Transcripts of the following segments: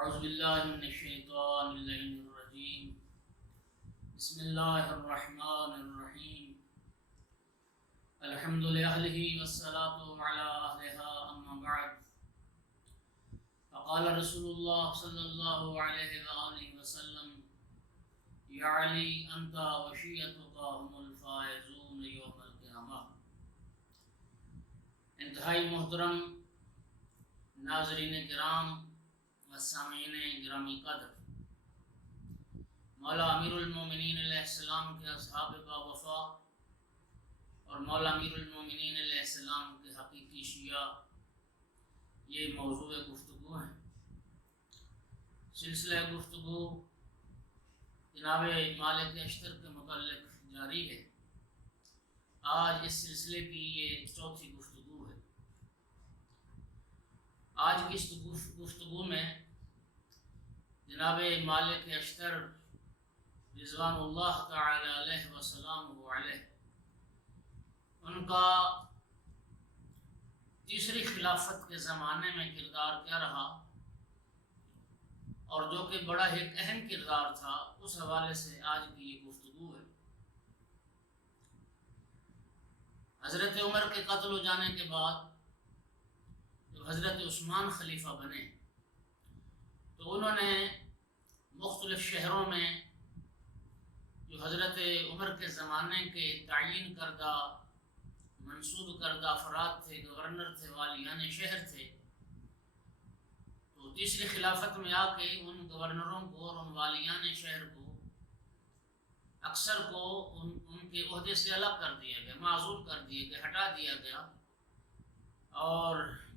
اعوذ باللہ من الشیطان اللعین الرجیم بسم اللہ الرحمن الرحیم الحمد لأہلہ والصلاة علی اہلہا اما بعد فقال رسول اللہ صلی اللہ علیہ وآلہ وسلم یا علی انت وشیعتک هم الفائزون یوم القیامہ۔ انتہائی محترم ناظرین کرام و سامعین گرامی قدر، مولا امیر المومنین علیہ السلام کے اصحاب با وفا اور مولا امیر المومنین علیہ السلام کے حقیقی شیعہ، یہ موضوع گفتگو ہیں۔ سلسلہ گفتگو جناب مالک اشتر کے متعلق جاری ہے۔ آج اس سلسلے کی یہ چوتھی گفتگو ہے۔ آج کی اس گفتگو میں جناب مالک اشتر رضوان اللہ تعالی علیہ وسلام علیہ، ان کا تیسری خلافت کے زمانے میں کردار کیا رہا اور جو کہ بڑا ایک اہم کردار تھا، اس حوالے سے آج کی یہ گفتگو ہے۔ حضرت عمر کے قتل ہو جانے کے بعد جب حضرت عثمان خلیفہ بنے تو انہوں نے مختلف شہروں میں جو حضرت عمر کے زمانے کے تعین کردہ منصوب کردہ افراد تھے، گورنر تھے، والیان شہر تھے، تو تیسری خلافت میں آ کے ان گورنروں کو اور ان والیان شہر کو اکثر کو ان کے عہدے سے الگ کر دیا گیا، معزول کر دیا گیا، ہٹا دیا گیا، اور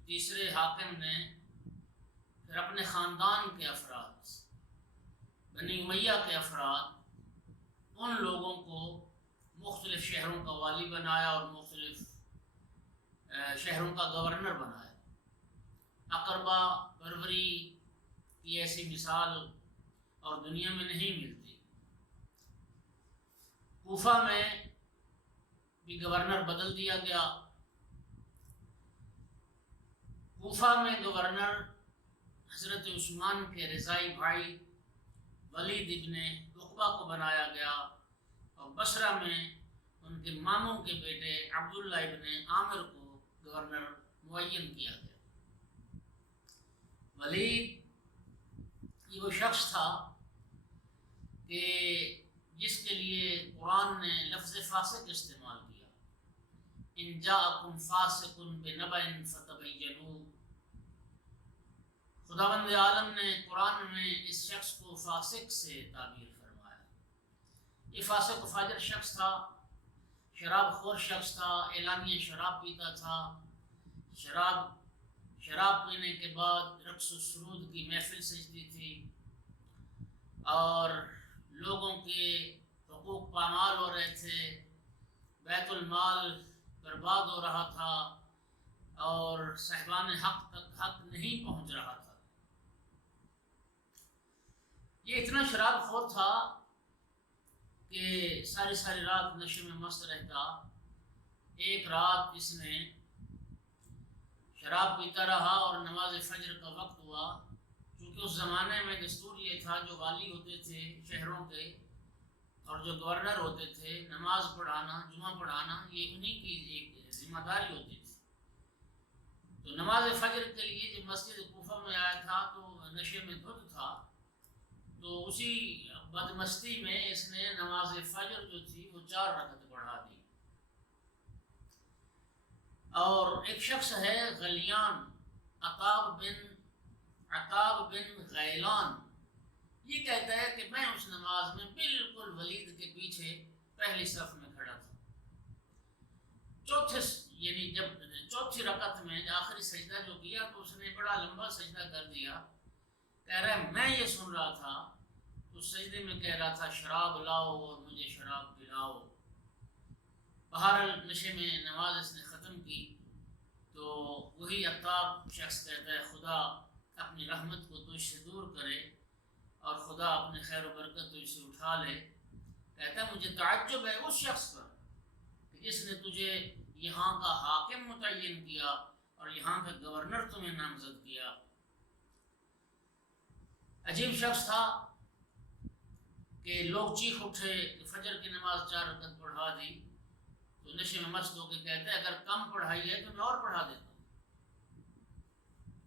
تیسرے حاکم نے پھر اپنے خاندان کے افراد، بنی امیہ کے افراد، ان لوگوں کو مختلف شہروں کا والی بنایا اور مختلف شہروں کا گورنر بنایا۔ اقربا پروری کی ایسی مثال اور دنیا میں نہیں ملتی۔ کوفہ میں بھی گورنر بدل دیا گیا۔ کوفہ میں گورنر حضرت عثمان کے رضائی بھائی ولید ابن عقبہ کو بنایا گیا، اور بصرہ میں ان کے ماموں کے بیٹے عبداللہ ابن عامر کو گورنر معین کیا گیا۔ ولید یہ وہ شخص تھا کہ جس کے لیے قرآن نے لفظ فاسق استعمال کیا، ان جاءکم فاسق بنبأ فتبینوا۔ خداوند عالم نے قرآن میں اس شخص کو فاسق سے تعبیر فرمایا۔ یہ فاسق و فاجر شخص تھا، شراب خور شخص تھا، اعلانیہ شراب پیتا تھا، شراب پینے کے بعد رقص و سرود کی محفل سجتی تھی، اور لوگوں کے حقوق پامال ہو رہے تھے، بیت المال برباد ہو رہا تھا، اور صاحبان حق تک حق نہیں پہنچ رہا تھا۔ یہ اتنا شراب خور تھا کہ ساری ساری رات نشے میں مست رہتا۔ ایک رات اس نے شراب پیتا رہا اور نماز فجر کا وقت ہوا، کیونکہ اس زمانے میں دستور یہ تھا، جو والی ہوتے تھے شہروں کے اور جو گورنر ہوتے تھے، نماز پڑھانا، جمعہ پڑھانا، یہ انہی کی ایک ذمہ داری ہوتی تھی۔ تو نماز فجر کے لیے جب مسجد کوفہ میں آیا تھا تو نشے میں دھت تھا، تو اسی بدمستی میں اس نے نماز فجر جو تھی وہ 4 رکعت بڑھا دی۔ اور ایک شخص ہے غلیان، عطاب بن غیلان، یہ کہتا ہے کہ میں اس نماز میں بالکل ولید کے پیچھے پہلی صف میں کھڑا تھا۔ جب چوتھی رکعت میں آخری سجدہ جو کیا تو اس نے بڑا لمبا سجدہ کر دیا۔ کہہ رہا ہے میں یہ سن رہا تھا تو سجدے میں کہہ رہا تھا شراب لاؤ اور مجھے شراب پلاؤ۔ بہرحال نشے میں نماز اس نے ختم کی تو وہی عطاب شخص کہتا ہے خدا اپنی رحمت کو تجھ سے دور کرے اور خدا اپنے خیر و برکت تجھ سے اٹھا لے۔ کہتا ہے مجھے تعجب ہے اس شخص پر کہ جس نے تجھے یہاں کا حاکم متعین کیا اور یہاں کا گورنر تمہیں نامزد کیا۔ عجیب شخص تھا کہ لوگ چیخ اٹھے کہ فجر کی نماز 4 رکعت پڑھا دی تو نشے میں مست ہو کے کہتے ہیں اگر کم پڑھائی ہے تو میں اور پڑھا دیتا ہوں۔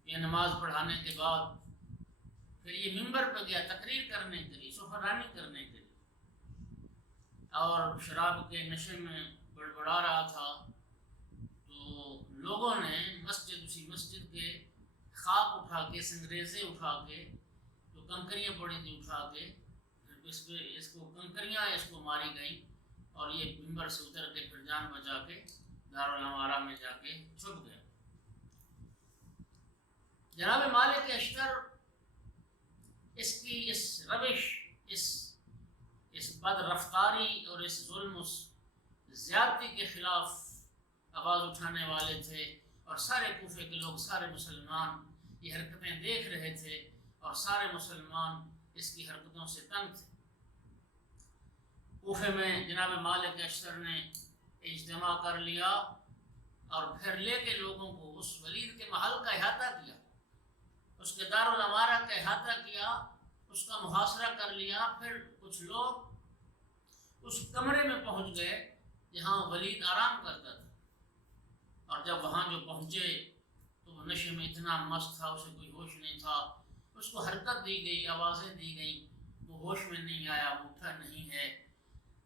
یہ نماز پڑھانے کے بعد پھر یہ ممبر پہ گیا تقریر کرنے کے لیے، سخنرانی کرنے کے لیے، اور شراب کے نشے میں بڑبڑا رہا تھا۔ تو لوگوں نے اسی مسجد کے خاک اٹھا کے، سنگریزے اٹھا کے، جو کنکریاں پڑی تھی اٹھا کے، اس کو کنکریاں اس کو ماری گئیں، اور یہ ممبر سے اتر کے پھر جان بچا کے دارالعمارہ میں جا کے چھپ گیا۔ جناب مالک اشتر اس کی اس روش، اس بد رفتاری اور اس ظلم و زیادتی کے خلاف آواز اٹھانے والے تھے، اور سارے کوفے کے لوگ، سارے مسلمان یہ حرکتیں دیکھ رہے تھے، اور سارے مسلمان اس کی حرکتوں سے تنگ تھے۔ کوفے میں جناب مالک اشتر نے اجتماع کر لیا اور پھر لے کے لوگوں کو اس ولید کے محل کا احاطہ کیا، اس کے دارالعمارہ کا احاطہ کیا، اس کا محاصرہ کر لیا۔ پھر کچھ لوگ اس کمرے میں پہنچ گئے جہاں ولید آرام کرتا تھا، اور جب وہاں جو پہنچے تو وہ نشے میں اتنا مست تھا، اسے کوئی ہوش نہیں تھا۔ اس کو حرکت دی گئی، آوازیں دی گئیں، وہ ہوش میں نہیں آیا، وہ اٹھا نہیں ہے۔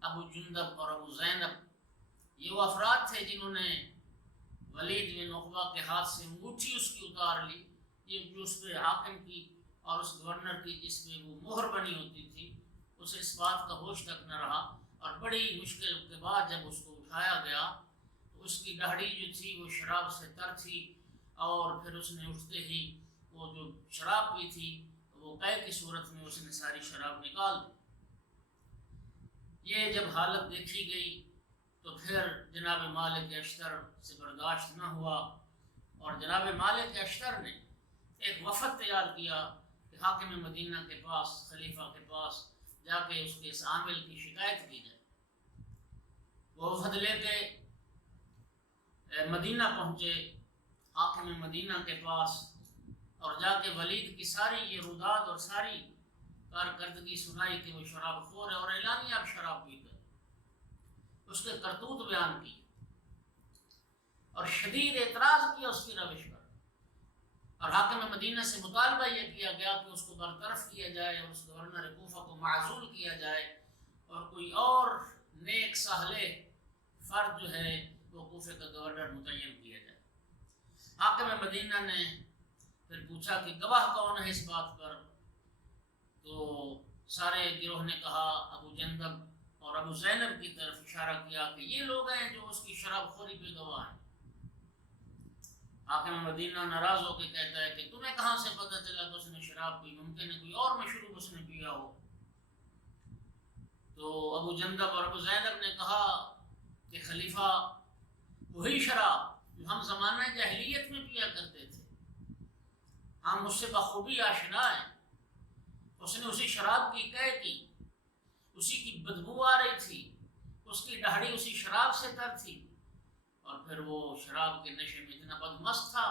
ابو جندب اور ابو زینب یہ وہ افراد تھے جنہوں نے ولید بن عقبہ کے ہاتھ سے انگوٹھی اس کی اتار لی، یہ جو اس پہ حاکم کی اور اس گورنر کی جس پہ وہ مہر بنی ہوتی تھی، اسے اس بات کا ہوش تک نہ رہا، اور بڑی مشکل کے بعد جب اس کو اٹھایا گیا تو اس کی داڑھی جو تھی وہ شراب سے تر تھی، اور پھر اس نے اٹھتے ہی وہ جو شراب پی تھی وہ قے کی صورت میں اس نے ساری شراب نکال دی۔ یہ جب حالت دیکھی گئی تو پھر جناب مالک اشتر سے برداشت نہ ہوا، اور جناب مالک اشتر نے ایک وفد تیار کیا کہ حاکم مدینہ کے پاس، خلیفہ کے پاس جا کے اس کے اس عامل کی شکایت کی جائے۔ وہ وفد لے کے مدینہ پہنچے، حاکم مدینہ کے پاس، اور جا کے ولید کی ساری یہ روداد اور ساری کارکردگی سنائی کہ وہ شراب خور ہے اور اعلانیہ اب شراب پیتا ہے، اس کے کرتوت بیان کی، اور شدید اعتراض کیا اس کی روش پر، اور حاکم مدینہ سے مطالبہ یہ کیا گیا کہ اس کو برطرف کیا جائے اور اس گورنر کوفہ کو معزول کیا جائے، اور کوئی اور نیک صالح فرد جو ہے وہ کوفے کا گورنر متعین کیا جائے۔ حاکم مدینہ نے پھر پوچھا کہ گواہ کون ہے اس بات پر، تو سارے گروہ نے کہا ابو جندب اور ابو زینب کی طرف اشارہ کیا کہ یہ لوگ ہیں جو اس کی شراب خوری پہ گواہ ہیں۔ حاکم مدینہ ناراض ہو کے کہتا ہے کہ تمہیں کہاں سے پتہ چلا کہ اس نے شراب پی، ممکن ہے کوئی اور مشروب اس نے پیا ہو۔ تو ابو جندب اور ابو زینب نے کہا کہ خلیفہ وہی شراب جو ہم زمانہ جاہلیت میں پیا کرتے تھے، ہم اس سے بخوبی آشنا ہیں۔ اس نے اسی شراب کی قے کی، اسی کی بدبو آ رہی تھی، اس کی داڑھی اسی شراب سے تر تھی، اور پھر وہ شراب کے نشے میں اتنا بدمست تھا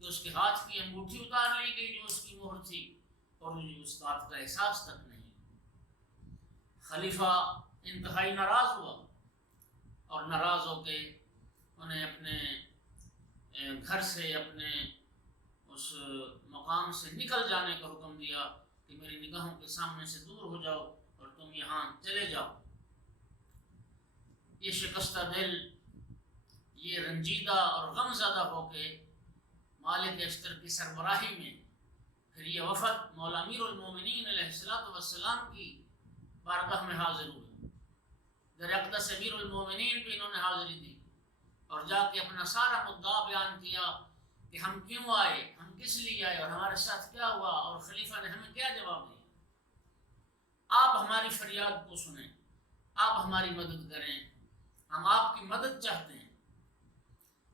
کہ اس کے ہاتھ کی انگوٹھی اتار لی گئی جو اس کی مہر تھی، اور مجھے اس بات کا احساس تک نہیں۔ خلیفہ انتہائی ناراض ہوا، اور ناراض ہو کے انہیں اپنے گھر سے، اپنے اس مقام سے نکل جانے کا حکم دیا کہ میری نگاہوں کے سامنے سے دور ہو جاؤ اور تم یہاں چلے جاؤ۔ یہ شکستہ دل، یہ رنجیدہ اور غم زدہ ہو کے مالک اشتر کی سربراہی میں پھر یہ وفد مولا امیر المومنین علیہ السلام کی بارگاہ میں حاضر ہوئے۔ در اقدس امیر المومنین بھی انہوں نے حاضری دی، اور جا کے اپنا سارا مدعا بیان کیا کہ ہم کیوں آئے، ہم کس لیے آئے، اور ہمارے ساتھ کیا ہوا، اور خلیفہ نے ہمیں کیا جواب دیا۔ آپ ہماری فریاد کو سنیں، آپ ہماری مدد کریں، ہم آپ کی مدد چاہتے ہیں۔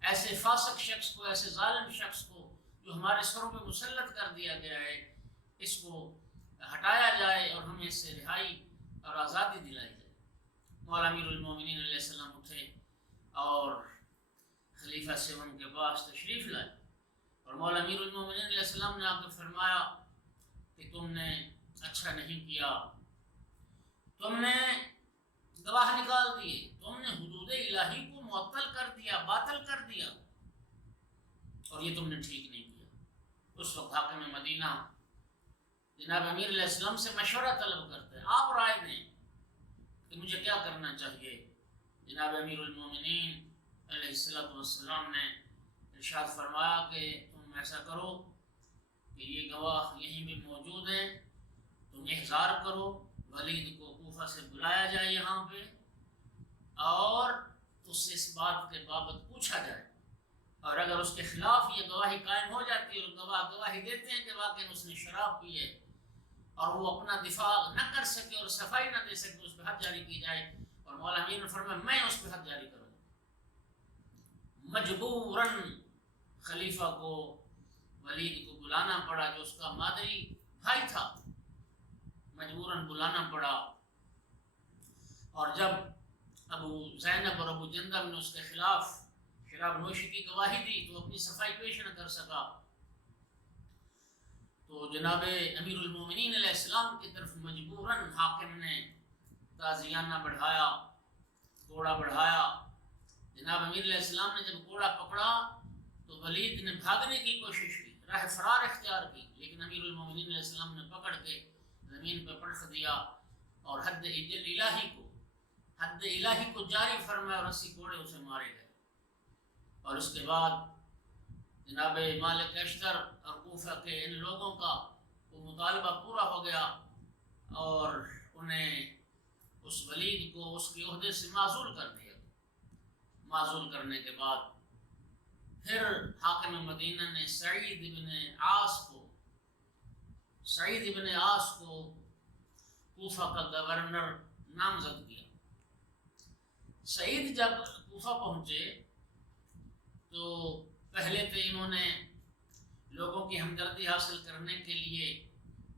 ایسے فاسق شخص کو، ایسے ظالم شخص کو جو ہمارے سروں پہ مسلط کر دیا گیا ہے، اس کو ہٹایا جائے اور ہمیں اس سے رہائی اور آزادی دلائی جائے۔ مولا امیر المومنین علیہ السلام اٹھے اور خلیفہ سیون کے پاس تشریف لائے، اور مولا امیر المومنین علیہ السلام نے آ کے فرمایا کہ تم نے اچھا نہیں کیا، تم نے گواہ نکال دیے، تم نے حدود الہی کو معطل کر دیا، باطل کر دیا، اور یہ تم نے ٹھیک نہیں کیا۔ اس وقت حاکم مدینہ جناب امیر علیہ السلام سے مشورہ طلب کرتے ہیں، آپ رائے دیں کہ مجھے کیا کرنا چاہیے۔ جناب امیر المومنین علیہ السلام نے ارشاد فرمایا کہ تم ایسا کرو کہ یہ گواہ یہیں بھی موجود ہیں، تم احضار کرو، ولید کو کوفہ سے بلایا جائے یہاں پہ، اور اس سے اس بات کے بابت پوچھا جائے، اور اگر اس کے خلاف یہ گواہی قائم ہو جاتی ہے اور گواہ گواہی دیتے ہیں کہ واقعی اس نے شراب پی ہے اور وہ اپنا دفاع نہ کر سکے اور صفائی نہ دے سکے، اس پہ حد جاری کی جائے۔ اور مولا امین نے فرمایا میں اس پہ حد جاری کروں۔ مجبوراً خلیفہ کو ولید کو بلانا پڑا، جو اس کا مادری بھائی تھا، مجبوراً بلانا پڑا۔ اور جب ابو زینب اور ابو جندب نے اس کے خلاف شراب نوشی کی گواہی دی تو اپنی صفائی پیش نہ کر سکا، تو جناب امیر المومنین علیہ السلام کی طرف مجبوراً حاکم نے تازیانہ بڑھایا، گھوڑا بڑھایا۔ جناب امیر علیہ السلام نے جب گھوڑا پکڑا تو ولید نے بھاگنے کی کوشش کی، راہ فرار اختیار کی، لیکن امیر المومنین علیہ السلام نے پکڑ کے زمین پہ پرکھ دیا اور حد الہی کو جاری فرمایا اور 80 گھوڑے اسے مارے گئے۔ اور اس کے بعد جناب مالک اشتر اور کوفہ کے ان لوگوں کا وہ مطالبہ پورا ہو گیا اور انہیں اس ولید کو اس کے عہدے سے معزول کر دیا۔ معزول کرنے کے بعد پھر حاکم مدینہ نے سعید ابن عاص کو کوفہ کا گورنر نامزد کیا۔ سعید جب کوفہ پہنچے تو پہلے تو انہوں نے لوگوں کی ہمدردی حاصل کرنے کے لیے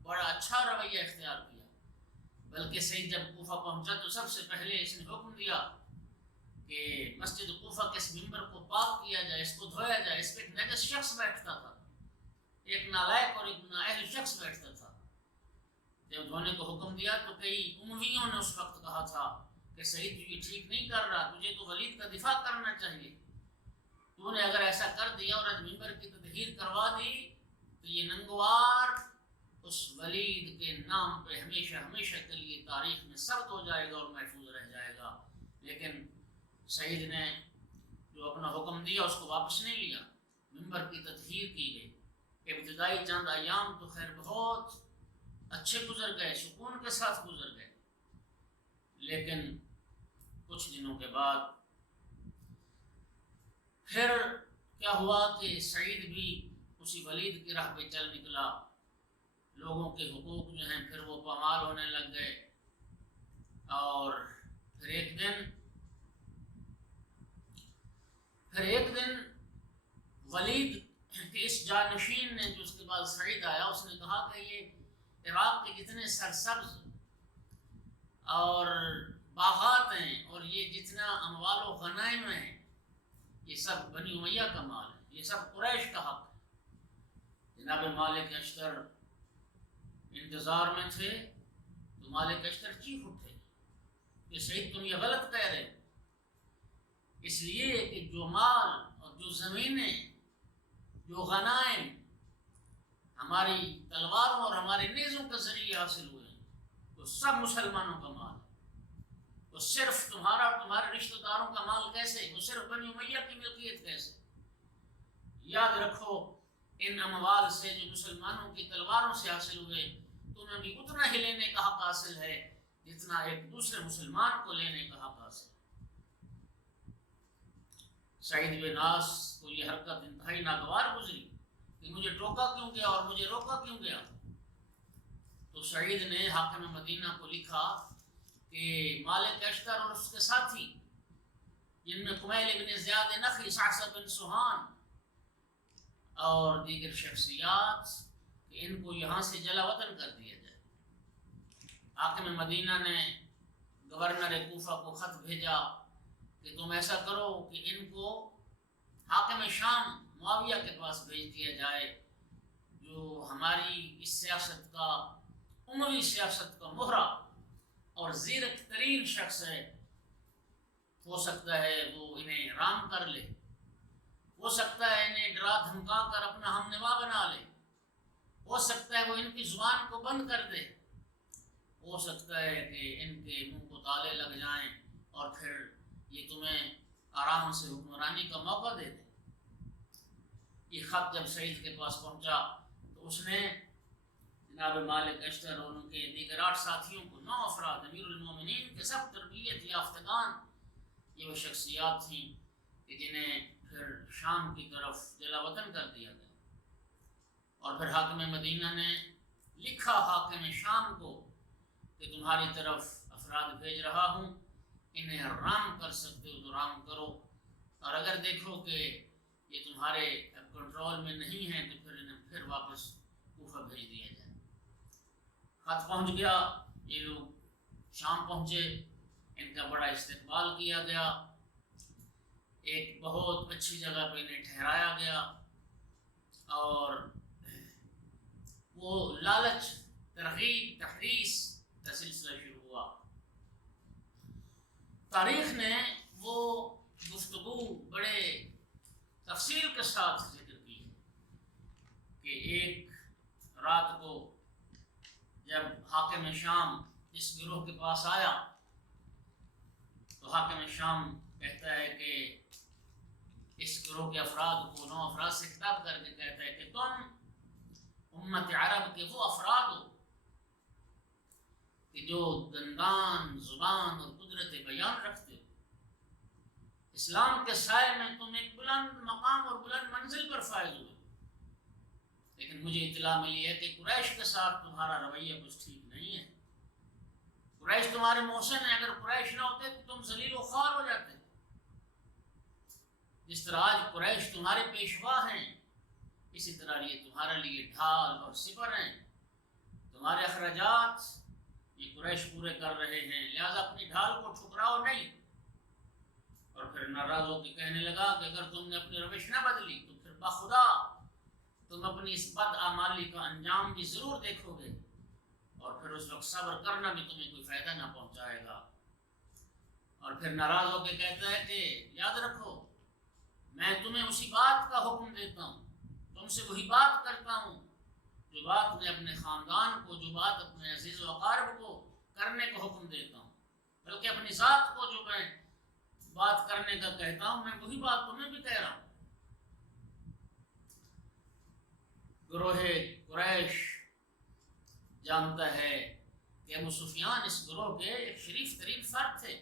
بڑا اچھا رویہ اختیار کیا، بلکہ سعید جب کوفہ پہنچا تو سب سے پہلے اس نے حکم دیا کہ مسجد کوفہ کے اس ممبر کو پاک کیا جائے، اس کو دھویا جائے، اس پہ ایک نجس شخص بیٹھتا تھا، ایک نالائق اور ایک نااہل شخص بیٹھتا تھا۔ جب دھونے کو حکم دیا تو کئی امویوں نے اس وقت کہا تھا کہ سعید یہ ٹھیک نہیں کر رہا، تجھے تو ولید کا دفاع کرنا چاہیے، تو نے اگر ایسا کر دیا اور آج ممبر کی تطہیر کروا دی تو یہ ننگوار اس ولید کے نام پہ ہمیشہ ہمیشہ کے لیے تاریخ میں ثبت ہو جائے گا اور محفوظ رہ جائے گا۔ لیکن سعید نے جو اپنا حکم دیا اس کو واپس نہیں لیا، ممبر کی تطہیر کی گئی۔ ابتدائی چند ایام تو خیر بہت اچھے گزر گئے، سکون کے ساتھ گزر گئے، لیکن کچھ دنوں کے بعد پھر کیا ہوا کہ سعید بھی اسی ولید کی راہ پہ چل نکلا، لوگوں کے حقوق جو ہیں پھر وہ پامال ہونے لگ گئے۔ اور پھر ایک دن ولید کے اس جانشین نے جو اس کے بعد سعید آیا، اس نے کہا کہ یہ عراق کے جتنے سرسبز اور باغات ہیں اور یہ جتنا اموال و غنائم ہیں یہ سب بنی امیہ کا مال ہے، یہ سب قریش کا حق ہے۔ جناب مالک اشتر انتظار میں تھے تو مالک اشتر چیخ اٹھے کہ سعید تم یہ غلط کہہ رہے، اس لیے کہ جو مال اور جو زمینیں جو غنائم ہماری تلواروں اور ہمارے نیزوں کے ذریعے حاصل ہوئے ہیں وہ سب مسلمانوں کا مال ہے، وہ صرف تمہارا اور تمہارے رشتہ داروں کا مال کیسے، وہ صرف بنی امیہ کی ملکیت کیسے؟ یاد رکھو ان اموال سے جو مسلمانوں کی تلواروں سے حاصل ہوئے تمہیں بھی اتنا ہی لینے کا حق حاصل ہے جتنا ایک دوسرے مسلمان کو لینے کا حق حاصل ہے۔ سعید بن عاص کو یہ حرکت انتہائی ناگوار گزری کہ مجھے ٹوکا کیوں گیا اور مجھے روکا کیوں گیا۔ تو سعید نے حاکم مدینہ کو لکھا کہ مالک اشتر اور اس کے ساتھی جن میں قمیل بن زیاد نخعی، صعصع بن سہان اور دیگر شخصیات، کہ ان کو یہاں سے جلا وطن کر دیا جائے۔ حاکم مدینہ نے گورنر کوفہ کو خط بھیجا کہ تم ایسا کرو کہ ان کو حاکم شام معاویہ کے پاس بھیج دیا جائے جو جو ہماری اس سیاست کا عموی سیاست کا مہرا اور زیرک ترین شخص ہے، ہو سکتا ہے وہ انہیں رام کر لے، ہو سکتا ہے انہیں ڈرا دھمکا کر اپنا ہم نوا بنا لے، ہو سکتا ہے وہ ان کی زبان کو بند کر دے، ہو سکتا ہے کہ ان کے منہ کو تالے لگ جائیں اور پھر یہ تمہیں آرام سے حکمرانی کا موقع دے دے۔ یہ خط جب سعید کے پاس پہنچا تو اس نے جناب مالک اشتر اور ان کے دیگر 8 ساتھیوں کو 9 افراد امیر المومنین کے سب تربیت یافتگان، یہ وہ شخصیات تھیں کہ جنہیں پھر شام کی طرف جلا وطن کر دیا گیا، اور پھر حاکم مدینہ نے لکھا حاکم شام کو کہ تمہاری طرف افراد بھیج رہا ہوں، انہیں رام کر سکتے ہو تو رام کرو، اور اگر دیکھو کہ یہ تمہارے کنٹرول میں نہیں ہیں تو پھر انہیں پھر واپس کوفہ بھیج دیا جائے۔ خط پہنچ گیا، یہ لوگ شام پہنچے، ان کا بڑا استقبال کیا گیا، ایک بہت اچھی جگہ پہ انہیں ٹھہرایا گیا، اور وہ لالچ، ترغیب، تحریص کا سلسلہ شروع ہوا۔ تاریخ نے وہ گفتگو بڑے تفصیل کے ساتھ ذکر کی کہ ایک رات کو جب حاکم شام اس گروہ کے پاس آیا تو حاکم شام کہتا ہے کہ اس گروہ کے افراد کو 9 افراد سے خطاب کر کے کہتا ہے کہ تم امت عرب کے وہ افراد ہو کہ جو دندان، زبان اور قدرت بیان رکھتے ہو، اسلام کے سائے میں تم ایک بلند مقام اور بلند منزل پر فائز ہوئے، لیکن مجھے اطلاع ملی ہے کہ قریش کے ساتھ تمہارا رویہ کچھ ٹھیک نہیں ہے۔ قریش تمہارے محسن ہیں، اگر قریش نہ ہوتے تو تم ذلیل و خوار ہو جاتے۔ جس طرح آج قریش تمہارے پیشوا ہیں، اسی طرح یہ تمہارے لیے ڈھال اور سپر ہیں، تمہارے اخراجات یہ قریش پورے کر رہے ہیں، لہذا اپنی ڈھال کو ٹھکراؤ نہیں۔ اور پھر ناراض ہو کے کہنے لگا کہ اگر تم نے اپنی روش نہ بدلی تو پھر بخدا تم اپنی اس بد اعمالی کا انجام بھی ضرور دیکھو گے، اور پھر اس وقت صبر کرنا بھی تمہیں کوئی فائدہ نہ پہنچائے گا۔ اور پھر ناراض ہو کے کہتا ہے کہ یاد رکھو، میں تمہیں اسی بات کا حکم دیتا ہوں، تم سے وہی بات کرتا ہوں جو بات میں اپنے خاندان کو، جو بات اپنے عزیز و اقارب کو کرنے کا حکم دیتا ہوں، بلکہ اپنی ذات کو جو میں بات کرنے کا کہتا ہوں، میں وہی بات تمہیں بھی کہہ رہا ہوں۔ گروہ قریش جانتا ہے کہ ابو سفیان اس گروہ کے ایک شریف ترین فرد تھے،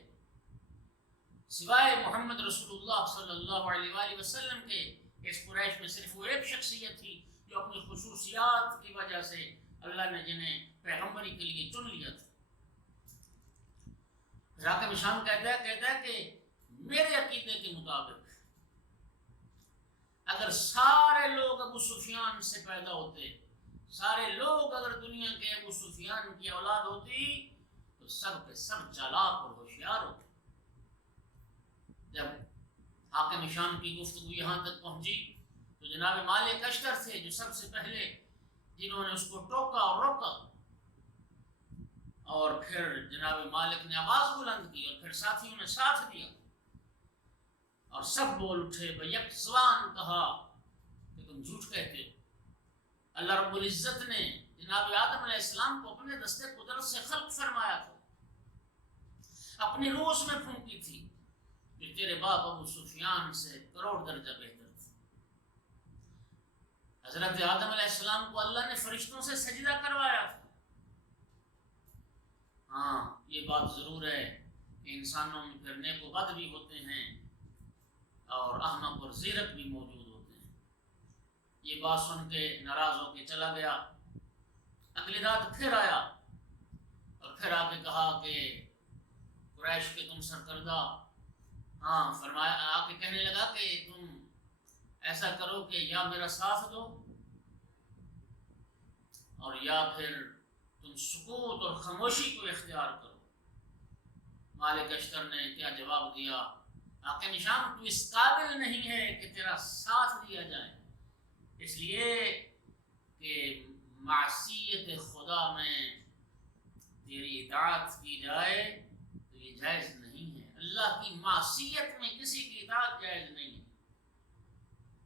سوائے محمد رسول اللہ صلی اللہ علیہ وآلہ وسلم کے اس قریش میں صرف وہ ایک شخصیت تھی جو اپنی خصوصیات کی وجہ سے اللہ نے جنہیں پیغمبری کے لیے چن لیا تھا۔ حاکم شام کہتا ہے کہ میرے عقیدے کے مطابق اگر سارے لوگ ابو سفیان سے پیدا ہوتے، سارے لوگ اگر دنیا کے ابو سفیان کی اولاد ہوتی تو سب کے سب چالاک اور ہوشیار ہوتے۔ جب حاکم شام کی گفتگو یہاں تک پہنچی تو جناب مالک اشتر تھے جو سب سے پہلے جنہوں نے اس کو ٹوکا اور روکا، اور پھر جناب مالک نے آواز بلند کی اور پھر ساتھیوں نے ساتھ دیا اور سب بول اٹھے، بیک زبان کہا کہ تم جھوٹ کہتے ہو۔ اللہ رب العزت نے جناب آدم علیہ السلام کو اپنے دستے قدرت سے خلق فرمایا تھا، اپنی روح اس میں پھونکی تھی جو تیرے باپ ابو سفیان سے کروڑ درجہ بہتر تھی۔ حضرت آدم علیہ السلام کو اللہ نے فرشتوں سے سجدہ کروایا تھا۔ ہاں یہ بات ضرور ہے کہ انسانوں میں پھر نیک و بد بھی ہوتے ہیں اور احمق اور زیرک بھی موجود ہوتے ہیں۔ یہ بات سن کے ناراض ہو کے چلا گیا۔ اگلی رات پھر آیا اور پھر آ کے کہا کہ قریش کے تم سرکردہ، ہاں فرمایا، آ کے کہنے لگا کہ تم ایسا کرو کہ یا میرا ساتھ دو اور یا پھر تم سکوت اور خاموشی کو اختیار کرو۔ مالک اشتر نے کیا جواب دیا؟ حاکم شام، تو اس قابل نہیں ہے کہ تیرا ساتھ دیا جائے، اس لیے کہ معصیت خدا میں تیری اطاعت کی جائے تو یہ جائز نہیں ہے. اللہ کی معصیت میں کسی کی اطاعت جائز نہیں ہے.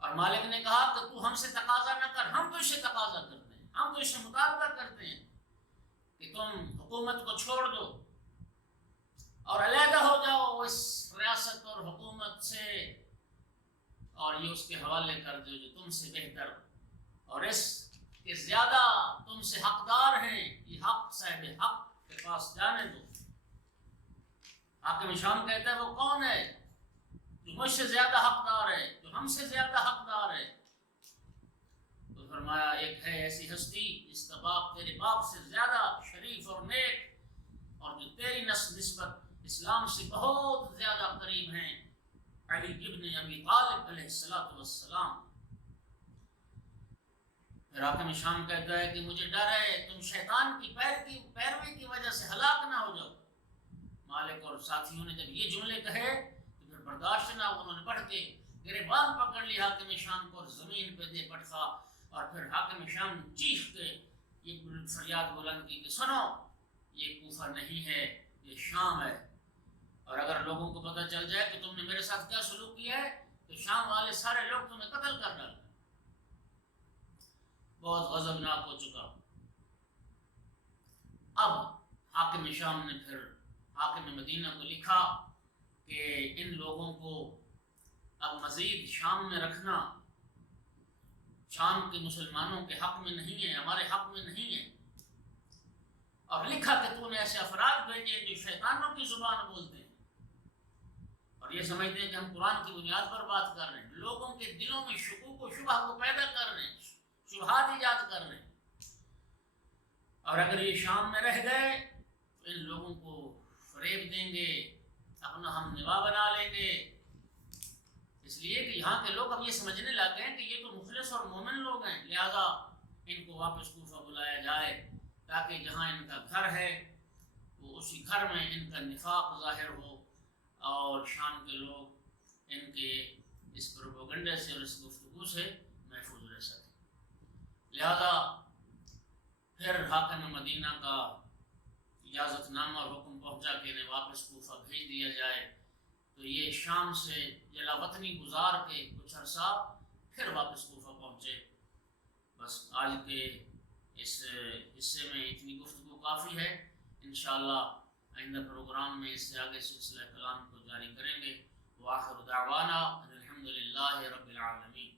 اور مالک نے کہا کہ تو ہم سے تقاضا نہ کر، ہم تو اس سے تقاضا کرتے ہیں، ہم تو اس سے مطالبہ کرتے ہیں کہ تم حکومت کو چھوڑ دو اور علیحدہ ہو جاؤ اس ریاست اور حکومت سے، اور یہ اس کے حوالے کر دو جو تم سے بہتر اور اس کے زیادہ تم سے حقدار ہیں، یہ حق صاحب حق کے پاس جانے دو. حاکم شام کہتا ہے وہ کون ہے جو مجھ سے زیادہ حقدار ہے، جو ہم سے زیادہ حقدار ہے؟ تو فرمایا ایک ہے ایسی ہستی جس کا باپ تیرے باپ سے زیادہ شریف اور نیک اور جو تیری نسبت اسلام سے بہت زیادہ قریب ہیں، علی ابن ابی طالب علیہ السلام. پھر حاکم شام کہتا ہے کہ مجھے ڈر ہے تم شیطان کی پیروی کی وجہ سے ہلاک نہ ہو جاؤ. مالک اور ساتھیوں نے جب یہ جملے کہے تو پھر برداشت نہ، انہوں نے بڑھ کے گریبان پکڑ لی حاکم شام کو اور زمین پہ دے پٹخا. اور پھر حاکم شام چیخ کے یہ فریاد بلند کی کہ سنو، یہ کوفہ نہیں ہے، یہ شام ہے، اور اگر لوگوں کو پتہ چل جائے کہ تم نے میرے ساتھ کیا سلوک کیا ہے تو شام والے سارے لوگ تمہیں قتل کر ڈالیں. بہت غضبناک ہو چکا. اب حاکم شام نے پھر حاکم مدینہ کو لکھا کہ ان لوگوں کو اب مزید شام میں رکھنا شام کے مسلمانوں کے حق میں نہیں ہے، ہمارے حق میں نہیں ہے. اور لکھا کہ تو نے ایسے افراد بھیجے جو شیطانوں کی زبان بولتے ہیں اور یہ سمجھتے ہیں کہ ہم قرآن کی بنیاد پر بات کر رہے ہیں، لوگوں کے دلوں میں شکوک و شبہ کو پیدا کر رہے ہیں، شبہات ایجاد کر رہے ہیں. اور اگر یہ شام میں رہ گئے تو ان لوگوں کو فریب دیں گے، اپنا ہم نوا بنا لیں گے. اس لیے کہ یہاں کے لوگ اب یہ سمجھنے لگ گئے کہ یہ تو مخلص اور مومن لوگ ہیں، لہذا ان کو واپس کوفہ بلایا جائے تاکہ جہاں ان کا گھر ہے وہ اسی گھر میں ان کا نفاق ظاہر ہو اور شام کے لوگ ان کے اس پروپیگنڈے سے اور اس گفتگو سے محفوظ رہ سکیں. لہذا پھر حاکم مدینہ کا اجازت نامہ اور حکم پہنچا کہ انہیں واپس کوفہ بھیج دیا جائے. تو یہ شام سے جلا وطنی گزار کے کچھ عرصہ پھر واپس کوفہ پہنچے. بس آج کے اس حصے میں اتنی گفتگو کافی ہے. انشاءاللہ آئندہ پروگرام میں اس سے آگے سلسلہ کلام کو جاری کریں گے. وآخر دعوانا الحمدللہ رب العالمین.